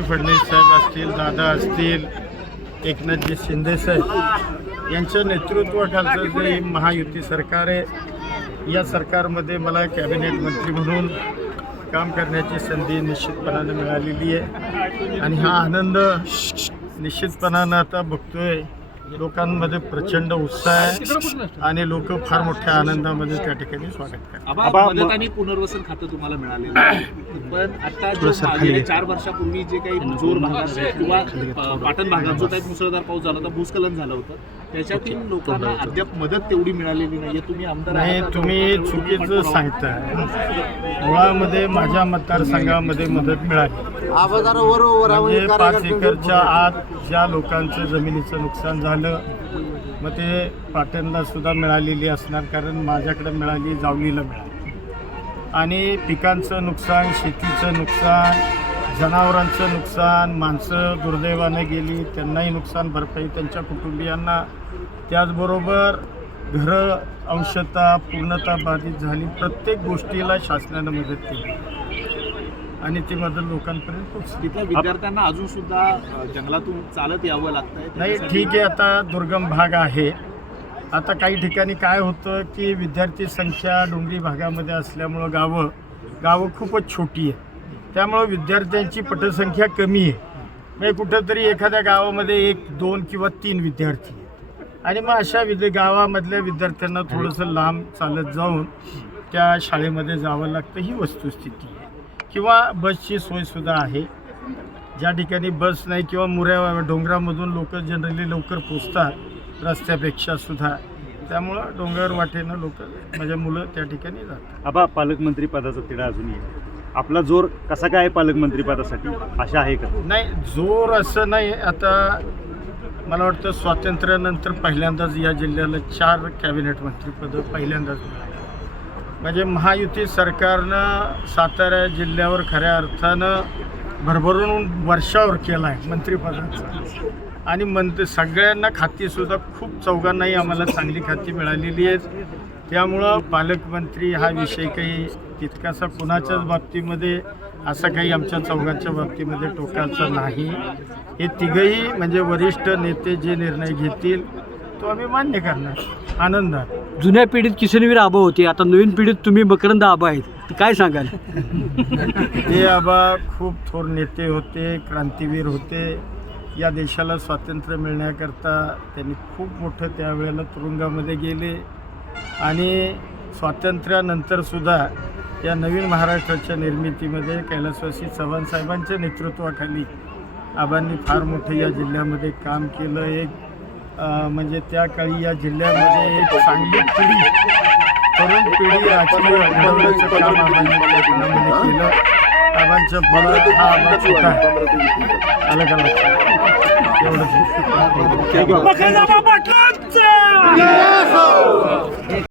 फडणवीस साहेब असतील दादा असतील एकनाथजी शिंदे साहेब यांच्या नेतृत्वाखालचं जे महायुती सरकार आहे या सरकारमध्ये मला कॅबिनेट मंत्री म्हणून काम करण्याची संधी निश्चितपणाने मिळालेली आहे. आणि हा आनंद निश्चितपणानं आता बघतोय. लोकांमध्ये प्रचंड उत्साह आहे आणि लोक फार मोठ्या आनंदामध्ये त्या ठिकाणी स्वागत करतात. आणि पुनर्वसन खातं तुम्हाला मिळालेलं आहे. पण आता चार वर्षापूर्वी जे काही जोर भागात किंवा पाटण भागात जो काही मुसळधार पाऊस झाला होता भूस्खलन झालं होतं. त्याच्यातील लोकांना अद्याप मदत तेवढी मिळालेली नाहीये. तुम्ही आमदार नाही तुम्ही चुकीचं सांगताय. मुळामध्ये माझ्या मतदारसंघामध्ये मदत मिळाली. म्हणजे पाच एकरच्या आत ज्या लोकांचं जमिनीचं नुकसान झालं मग ते पाटणला सुद्धा मिळालेली असणार कारण माझ्याकडे मिळाली जावलीला मिळाली. आणि पिकांचं नुकसान शेतीचं नुकसान जनावरांचं नुकसान माणसं दुर्दैवाने गेली त्यांनाही नुकसान भरपाई त्यांच्या कुटुंबियांना. त्याचबरोबर घरं अंशतः पूर्णतः बाधित झाली. प्रत्येक गोष्टीला शासनानं मदत केली. आणि ती मदत लोकांपर्यंत पोहोचली. तिथल्या विद्यार्थ्यांना अजून सुद्धा जंगलातून चालत यावं लागतंय? नाही ठीक आहे. आता दुर्गम भाग आहे. आता काही ठिकाणी काय होतं की विद्यार्थी संख्या डोंगरी भागामध्ये असल्यामुळं गावं गावं खूपच छोटी आहे त्यामुळं विद्यार्थ्यांची पटसंख्या कमी आहे. म्हणजे कुठंतरी एखाद्या गावामध्ये एक दोन किंवा तीन विद्यार्थी आणि मग अशा विद गावामधल्या विद्यार्थ्यांना थोडंसं लांब चालत जाऊन त्या शाळेमध्ये जावं लागतं ही वस्तुस्थिती आहे. किंवा बसची सोयसुद्धा आहे. ज्या ठिकाणी बस नाही किंवा मुऱ्या डोंगरामधून लोक जनरली लवकर पोचतात रस्त्यापेक्षा सुद्धा. त्यामुळं डोंगर वाटेनं लोक माझ्या मुलं त्या ठिकाणी जातात. आबा पालकमंत्री पदाचा तिढा अजूनही आहे. आपला जोर कसा काय आहे पालकमंत्री अशा आहे का? नाही जोर असं नाही. आता मला वाटतं स्वातंत्र्यानंतर पहिल्यांदाच या जिल्ह्याला चार कॅबिनेट मंत्रीपदं पहिल्यांदाच मिळाली. म्हणजे महायुती सरकारनं सातारा जिल्ह्यावर खऱ्या अर्थानं भरभरून वर्षावर केला आहे मंत्रिपदाचा. आणि मंत्री सगळ्यांना खातीसुद्धा खूप चौघांनाही आम्हाला चांगली खाती मिळालेली आहेत. त्यामुळं पालकमंत्री हा विषय काही तितकासा कुणाच्याच बाबतीमध्ये असा काही आमच्या चौघांच्या बाबतीमध्ये टोकाचा नाही. हे तिघही म्हणजे वरिष्ठ नेते जे निर्णय घेतील तो आम्ही मान्य करणार. आनंदात. जुन्या पिढीत किशनवीर आबा होते आता नवीन पिढीत तुम्ही मकरंद आबा आहेत. काय सांगाल? ते आबा खूप थोर नेते होते क्रांतीवीर होते. या देशाला स्वातंत्र्य मिळण्याकरता त्यांनी खूप मोठं त्यावेळेला तुरुंगामध्ये गेले. आणि स्वातंत्र्यानंतरसुद्धा या नवीन महाराष्ट्राच्या निर्मितीमध्ये कैलासवासी चव्हाणसाहेबांच्या नेतृत्वाखाली आबांनी फार मोठं या जिल्ह्यामध्ये काम केलं. एक म्हणजे त्या काळी या जिल्ह्यामध्ये एक चांगली पिढी तरुण पिढी राजकीय घडवण्याचं काम आबांनी केलं. हा आबाच होता आलं का एवढंच.